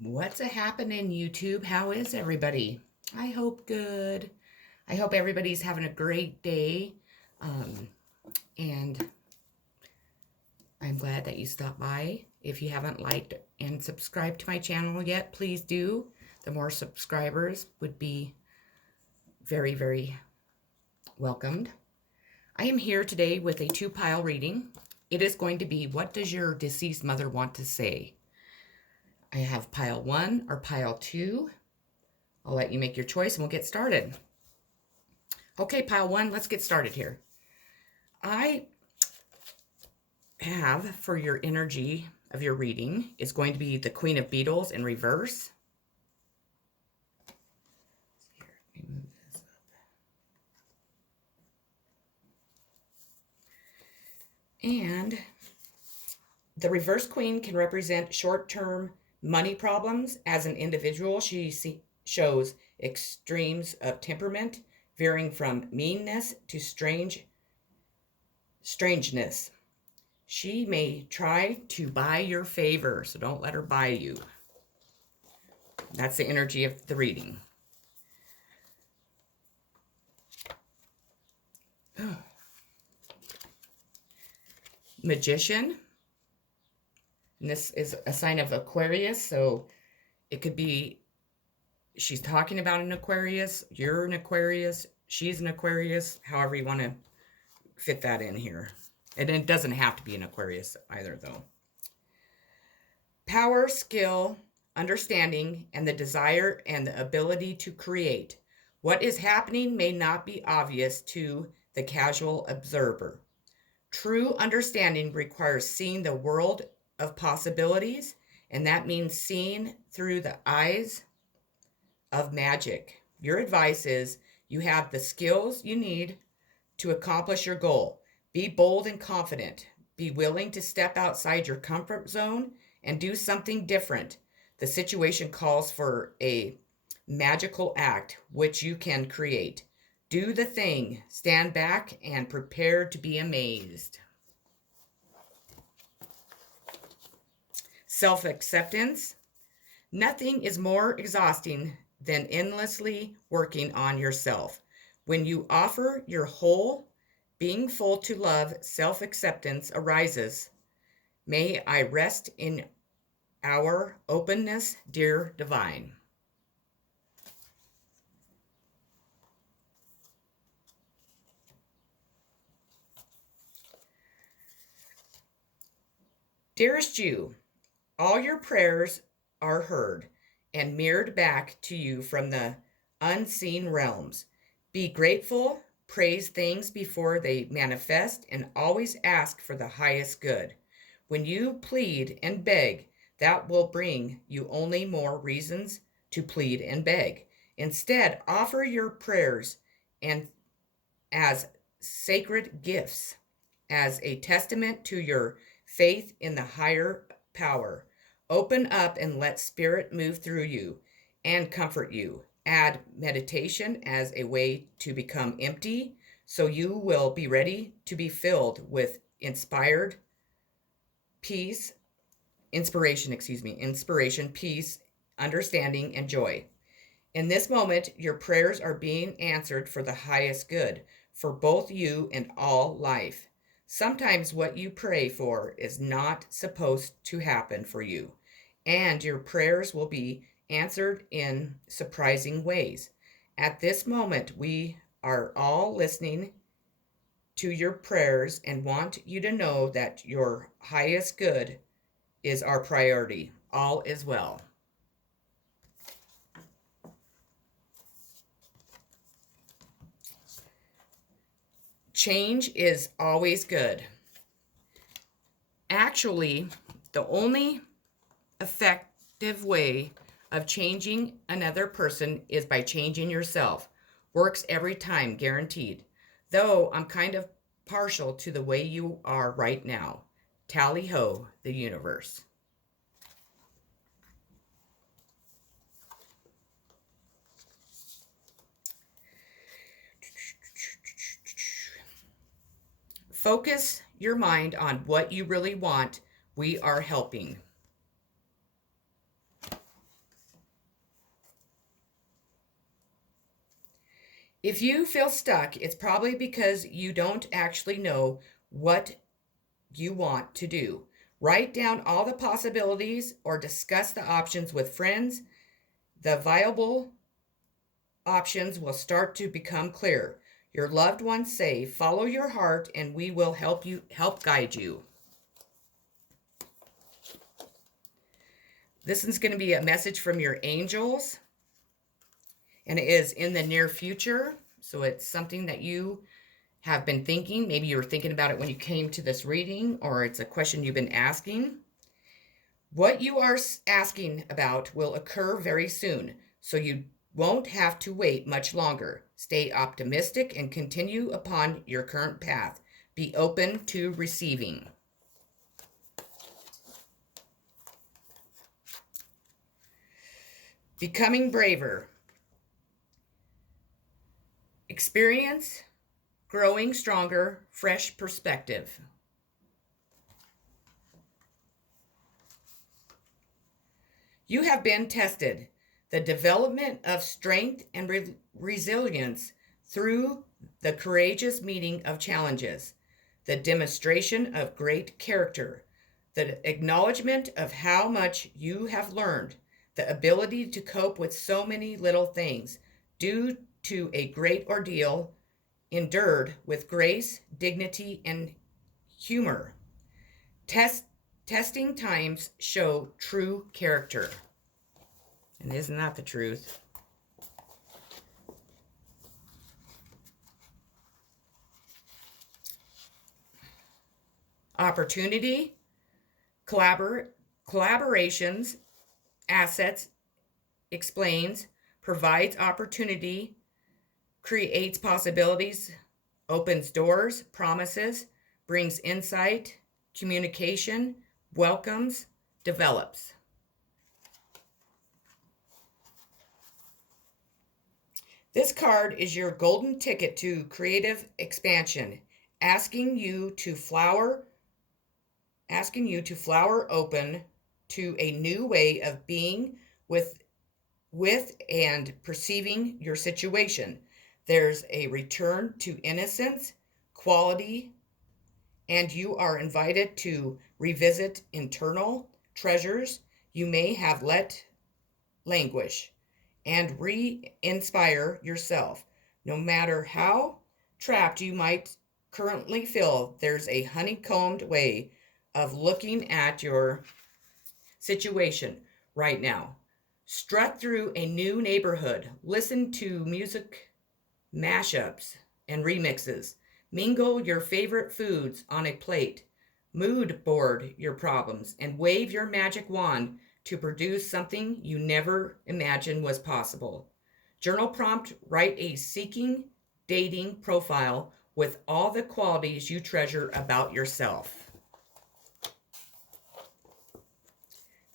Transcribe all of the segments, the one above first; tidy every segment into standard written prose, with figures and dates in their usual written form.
What's a happening, YouTube? How is everybody? I hope good. I hope everybody's having a great day. Um, and I'm glad that you stopped by. If you haven't liked and subscribed to my channel yet, please do. The more subscribers would be very, very welcomed. I am here today with a two-pile reading. It is going to be, what does your deceased mother want to say? I have pile 1 or pile 2. I'll let you make your choice and we'll get started. Okay, pile 1, let's get started here. I have for your energy of your reading is going to be the Queen of Beetles in reverse. Here, let me move this up. And the reverse queen can represent short-term money problems. As an individual, she shows extremes of temperament, veering from meanness to strangeness. She may try to buy your favor, so don't let her buy you. That's the energy of the reading. Magician. And this is a sign of Aquarius, so it could be she's talking about an Aquarius, you're an Aquarius, she's an Aquarius, however you want to fit that in here. And it doesn't have to be an Aquarius either, though. Power, skill, understanding, and the desire and the ability to create. What is happening may not be obvious to the casual observer. True understanding requires seeing the world of possibilities, and that means seeing through the eyes of magic. Your advice is you have the skills you need to accomplish your goal. Be bold and confident. Be willing to step outside your comfort zone and do something different. The situation calls for a magical act which you can create. Do the thing. Stand back and prepare to be amazed. Self-acceptance. Nothing is more exhausting than endlessly working on yourself. When you offer your whole being full to love, self-acceptance arises. May I rest in our openness, dear divine. Dearest you, all your prayers are heard and mirrored back to you from the unseen realms. Be grateful, praise things before they manifest, and always ask for the highest good. When you plead and beg, that will bring you only more reasons to plead and beg. Instead, offer your prayers and as sacred gifts, as a testament to your faith in the higher power. Open up and let spirit move through you and comfort you. Add meditation as a way to become empty so you will be ready to be filled with inspiration, peace, understanding, and joy. In this moment, your prayers are being answered for the highest good, for both you and all life. Sometimes what you pray for is not supposed to happen for you, and your prayers will be answered in surprising ways. At this moment, we are all listening to your prayers and want you to know that your highest good is our priority. All is well. Change is always good. Actually, the only effective way of changing another person is by changing yourself. Works every time, guaranteed. Though I'm kind of partial to the way you are right now. Tally ho, the universe. Focus your mind on what you really want. We are helping. If you feel stuck, it's probably because you don't actually know what you want to do. Write down all the possibilities or discuss the options with friends. The viable options will start to become clear. Your loved ones say, "Follow your heart and we will help guide you." This is going to be a message from your angels, and it is in the near future. So it's something that you have been thinking. Maybe you were thinking about it when you came to this reading, or it's a question you've been asking. What you are asking about will occur very soon, so you won't have to wait much longer. Stay optimistic and continue upon your current path. Be open to receiving. Becoming braver. Experience growing stronger, fresh perspective. You have been tested. The development of strength and resilience through the courageous meeting of challenges, the demonstration of great character, the acknowledgement of how much you have learned, the ability to cope with so many little things, due to a great ordeal endured with grace, dignity, and humor. Testing times show true character. And isn't that the truth? Opportunity, collaborations, assets, explains, provides opportunity, creates possibilities, opens doors, promises, brings insight, communication, welcomes, develops. This card is your golden ticket to creative expansion, asking you to flower open to a new way of being with and perceiving your situation. There's a return to innocence, quality, and you are invited to revisit internal treasures you may have let languish and re-inspire yourself. No matter how trapped you might currently feel, there's a honeycombed way of looking at your situation right now. Strut through a new neighborhood, listen to music mashups and remixes, mingle your favorite foods on a plate, mood board your problems, and wave your magic wand to produce something you never imagined was possible. Journal prompt: write a seeking dating profile with all the qualities you treasure about yourself.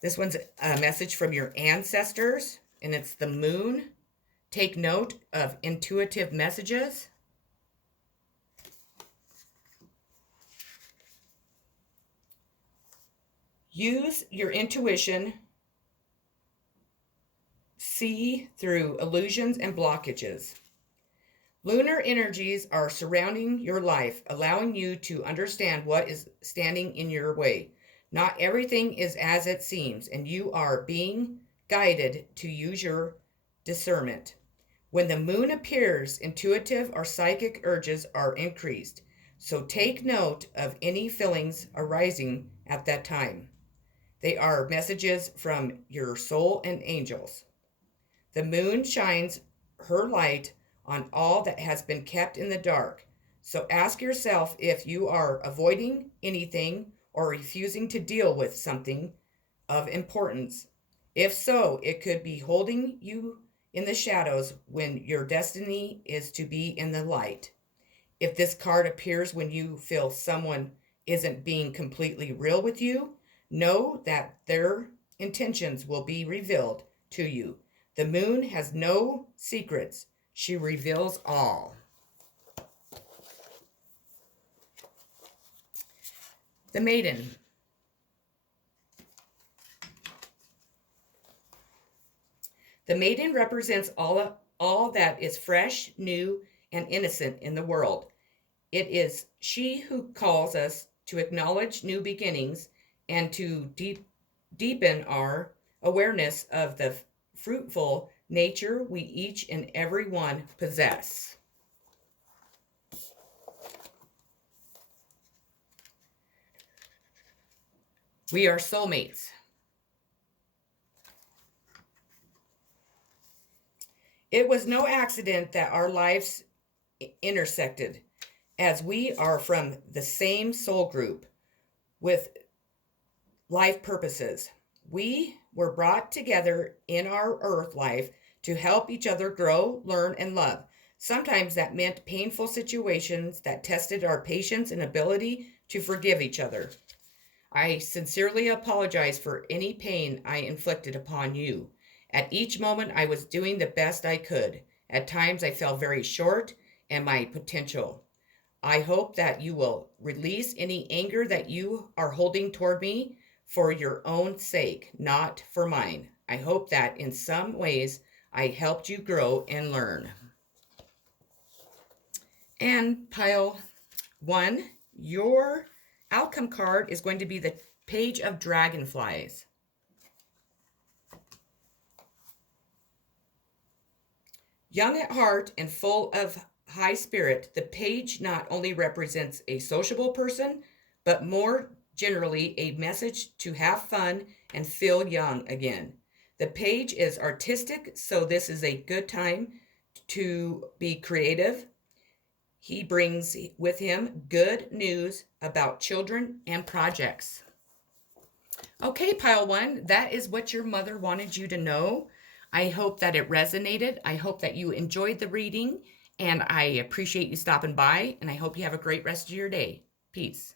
This one's a message from your ancestors, and it's the moon. Take note of intuitive messages. Use your intuition. See through illusions and blockages. Lunar energies are surrounding your life, allowing you to understand what is standing in your way. Not everything is as it seems, and you are being guided to use your discernment. When the moon appears, intuitive or psychic urges are increased, so take note of any feelings arising at that time. They are messages from your soul and angels. The moon shines her light on all that has been kept in the dark. So ask yourself if you are avoiding anything or refusing to deal with something of importance. If so, it could be holding you in the shadows when your destiny is to be in the light. If this card appears when you feel someone isn't being completely real with you, know that their intentions will be revealed to you. The moon has no secrets. She reveals all. The maiden. The maiden represents all all that is fresh, new, and innocent in the world. It is she who calls us to acknowledge new beginnings and to deepen our awareness of the fruitful nature we each and every one possess. We are soulmates. It was no accident that our lives intersected, as we are from the same soul group with life purposes. We were brought together in our earth life to help each other grow, learn, and love. Sometimes that meant painful situations that tested our patience and ability to forgive each other. I sincerely apologize for any pain I inflicted upon you. At each moment, I was doing the best I could. At times, I fell very short and my potential. I hope that you will release any anger that you are holding toward me for your own sake, not for mine. I hope that in some ways I helped you grow and learn. And pile 1, your outcome card is going to be the Page of Dragonflies. Young at heart and full of high spirit, the page not only represents a sociable person, but more generally a message to have fun and feel young again. The page is artistic, so this is a good time to be creative. He brings with him good news about children and projects. Okay, pile 1, that is what your mother wanted you to know. I hope that it resonated. I hope that you enjoyed the reading, and I appreciate you stopping by, and I hope you have a great rest of your day. Peace.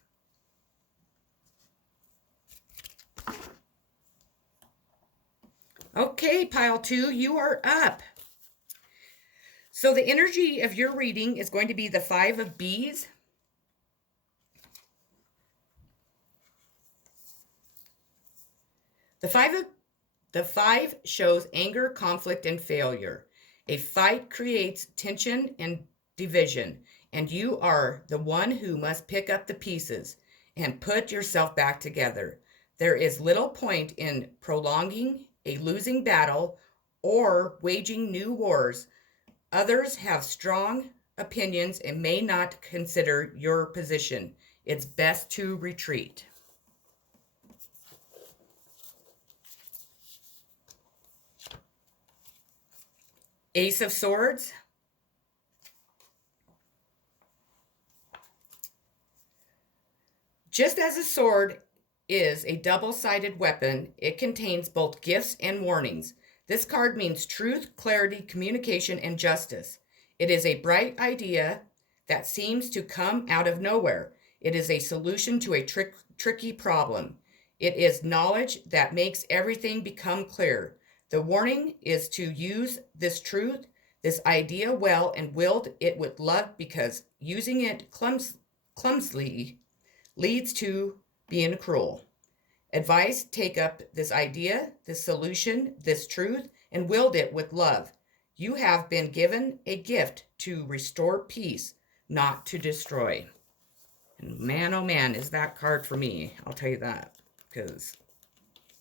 Okay, pile 2, you are up. So the energy of your reading is going to be the 5 of Bees. The five shows anger, conflict, and failure. A fight creates tension and division, and you are the one who must pick up the pieces and put yourself back together. There is little point in prolonging a losing battle or waging new wars. Others have strong opinions and may not consider your position. It's best to retreat. Ace of Swords. Just as a sword is a double-sided weapon, it contains both gifts and warnings. This card means truth, clarity, communication, and justice. It is a bright idea that seems to come out of nowhere. It is a solution to a tricky problem. It is knowledge that makes everything become clear. The warning is to use this truth, this idea well, and wield it with love, because using it clumsily leads to being cruel. Advice: take up this idea, this solution, this truth, and wield it with love. You have been given a gift to restore peace, not to destroy. And man, oh man, is that card for me. I'll tell you that, because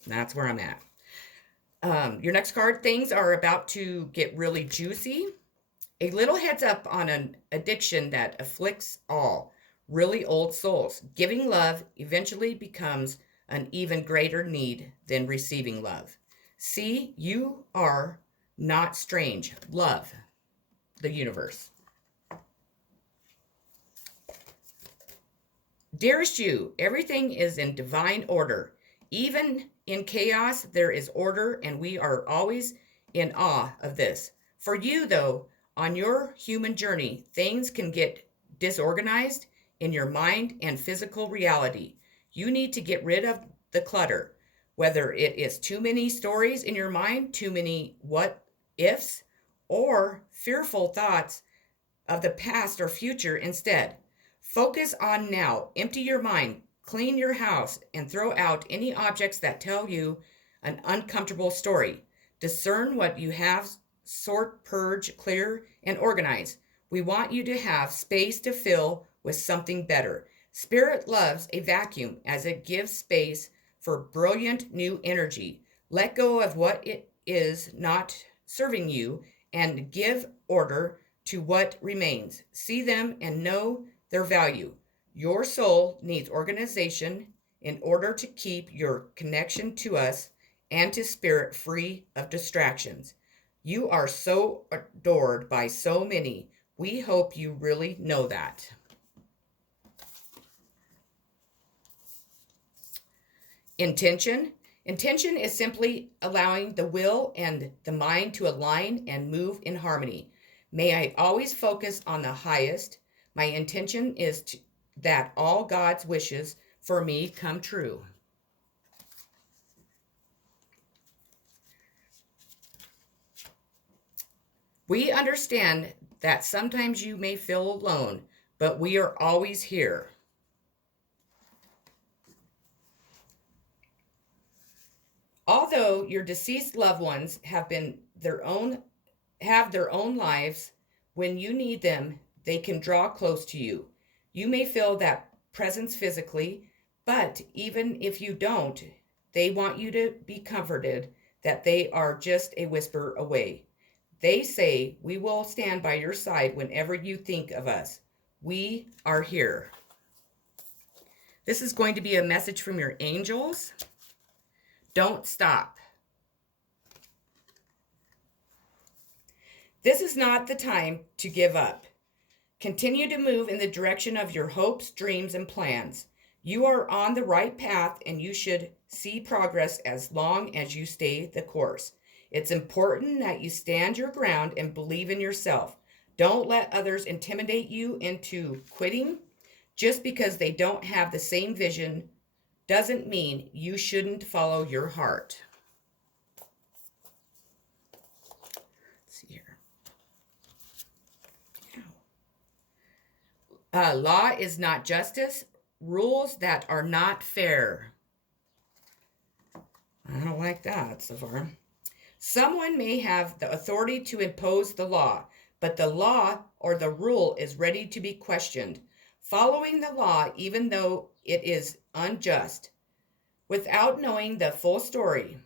that's where I'm at. Your next card, things are about to get really juicy. A little heads up on an addiction that afflicts all really old souls. Giving love eventually becomes an even greater need than receiving love. See, you are not strange. Love the universe. Dearest you, everything is in divine order. Even in chaos, there is order, and we are always in awe of this. For you, though, on your human journey, things can get disorganized in your mind and physical reality. You need to get rid of the clutter, whether it is too many stories in your mind, too many what ifs, or fearful thoughts of the past or future instead. Focus on now. Empty your mind. Clean your house and throw out any objects that tell you an uncomfortable story. Discern what you have sort, purge, clear, and organize. We want you to have space to fill with something better. Spirit loves a vacuum as it gives space for brilliant new energy. Let go of what it is not serving you and give order to what remains. See them and know their value. Your soul needs organization in order to keep your connection to us and to spirit free of distractions. You are so adored by so many. We hope you really know that. Intention. Intention is simply allowing the will and the mind to align and move in harmony. May I always focus on the highest. My intention is that all God's wishes for me come true. We understand that sometimes you may feel alone, but we are always here. Although your deceased loved ones have their own lives, when you need them, they can draw close to you. You may feel that presence physically, but even if you don't, they want you to be comforted that they are just a whisper away. They say, "We will stand by your side whenever you think of us. We are here." This is going to be a message from your angels. Don't stop. This is not the time to give up. Continue to move in the direction of your hopes, dreams, and plans. You are on the right path and you should see progress as long as you stay the course. It's important that you stand your ground and believe in yourself. Don't let others intimidate you into quitting. Just because they don't have the same vision doesn't mean you shouldn't follow your heart. Let's see here. Law is not justice. Rules that are not fair. I don't like that so far. Someone may have the authority to impose the law, but the law or the rule is ready to be questioned. Following the law, even though it is unjust, without knowing the full story,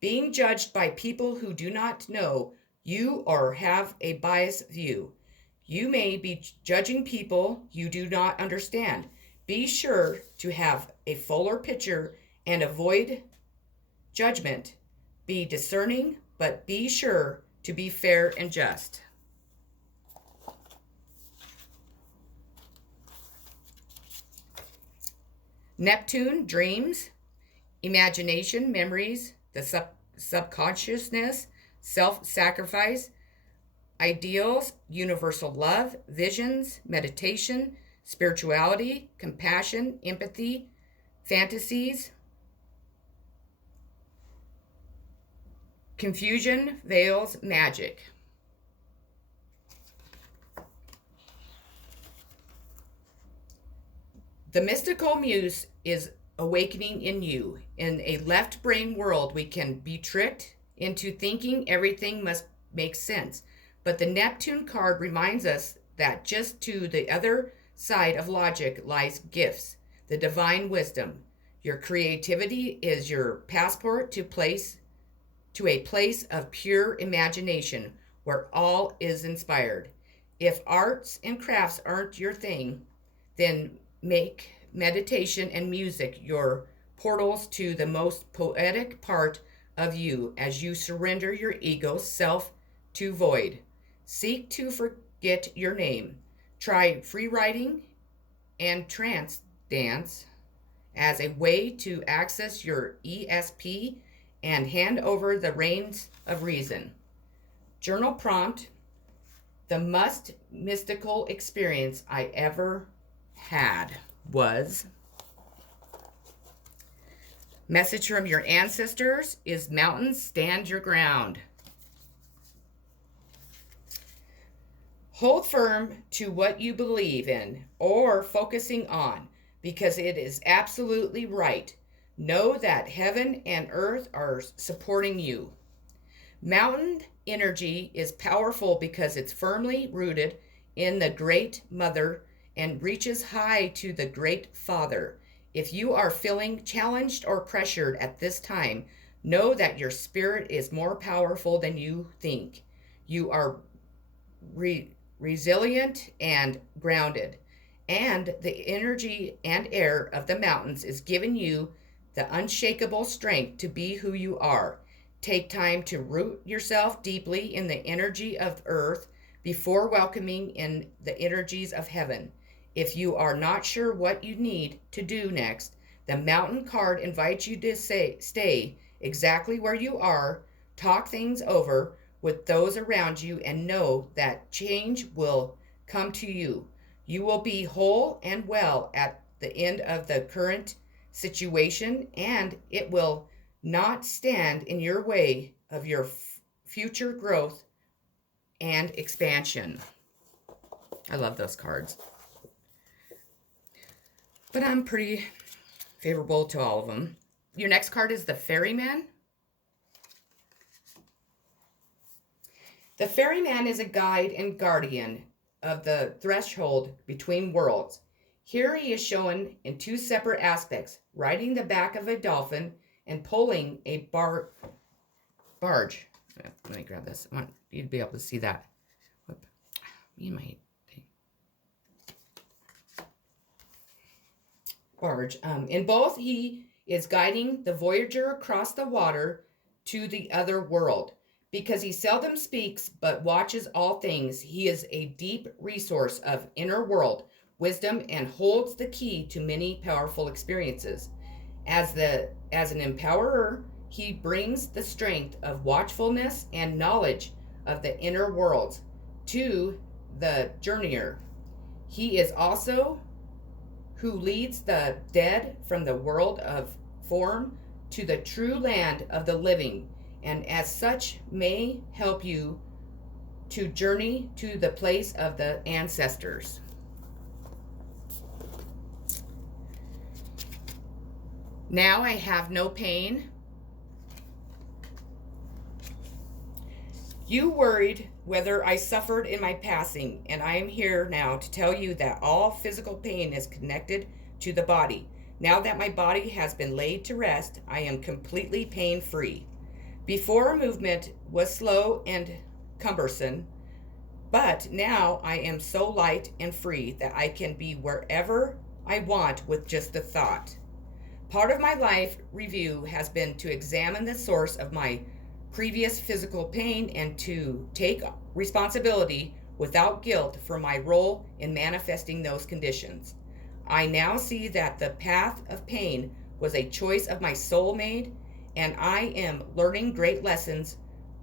being judged by people who do not know you or have a biased view. You may be judging people you do not understand. Be sure to have a fuller picture and avoid judgment. Be discerning, but be sure to be fair and just. Neptune, dreams, imagination, memories, the subconsciousness, self-sacrifice, ideals, universal love, visions, meditation, spirituality, compassion, empathy, fantasies, confusion, veils, magic. The mystical muse is awakening in you. In a left brain world, we can be tricked into thinking everything must make sense. But the Neptune card reminds us that just to the other side of logic lies gifts, the divine wisdom. Your creativity is your passport to a place of pure imagination where all is inspired. If arts and crafts aren't your thing, then make meditation and music your portals to the most poetic part of you as you surrender your ego self to void. Seek to forget your name. Try free writing and trance dance as a way to access your ESP and hand over the reins of reason. Journal prompt: the most mystical experience I ever had was. Message from your ancestors is mountains, stand your ground. Hold firm to what you believe in or focusing on because it is absolutely right. Know that heaven and earth are supporting you. Mountain energy is powerful because it's firmly rooted in the Great Mother and reaches high to the Great Father. If you are feeling challenged or pressured at this time, know that your spirit is more powerful than you think. You are resilient and grounded, and the energy and air of the mountains is giving you the unshakable strength to be who you are. Take time to root yourself deeply in the energy of earth before welcoming in the energies of heaven. If you are not sure what you need to do next, the mountain card invites you to stay exactly where you are, talk things over with those around you, and know that change will come to you. You will be whole and well at the end of the current situation, and it will not stand in your way of your future growth and expansion. I love those cards. But I'm pretty favorable to all of them. Your next card is the Ferryman. The Ferryman is a guide and guardian of the threshold between worlds. Here he is shown in two separate aspects, riding the back of a dolphin and pulling a barge. Let me grab this. I want you to be able to see that. Barge. In both, he is guiding the voyager across the water to the other world. Because he seldom speaks but watches all things, he is a deep resource of inner world wisdom and holds the key to many powerful experiences. As an empowerer, he brings the strength of watchfulness and knowledge of the inner worlds to the journeyer. He is also who leads the dead from the world of form to the true land of the living, and as such may help you to journey to the place of the ancestors. Now I have no pain. You worried whether I suffered in my passing, and I am here now to tell you that all physical pain is connected to the body. Now that my body has been laid to rest, I am completely pain-free. Before, movement was slow and cumbersome, but now I am so light and free that I can be wherever I want with just a thought. Part of my life review has been to examine the source of my previous physical pain and to take responsibility without guilt for my role in manifesting those conditions. I now see that the path of pain was a choice of my soul made, and I am learning great lessons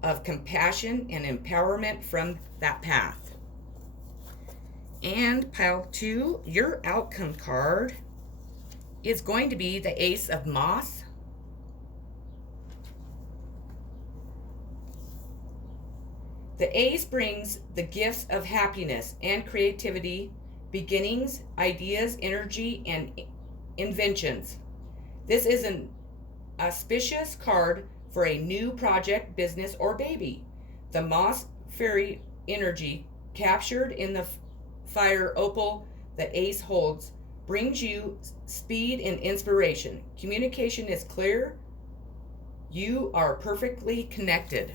of compassion and empowerment from that path. And pile 2, your outcome card is going to be the Ace of Moss. The Ace brings the gifts of happiness and creativity, beginnings, ideas, energy, and inventions. This is an auspicious card for a new project, business, or baby. The Moss Fairy energy captured in the fire opal the Ace holds brings you speed and inspiration. Communication is clear. You are perfectly connected.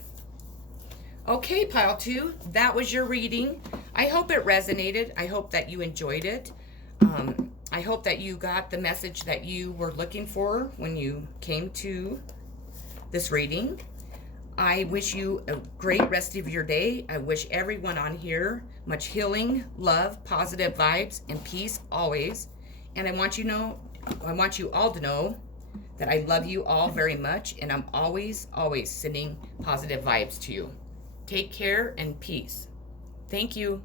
Okay, pile 2, that was your reading. I hope it resonated. I hope that you enjoyed it. I hope that you got the message that you were looking for when you came to this reading. I wish you a great rest of your day. I wish everyone on here much healing, love, positive vibes, and peace always. And I want you all to know that I love you all very much, and I'm always sending positive vibes to you. Take care and peace. Thank you.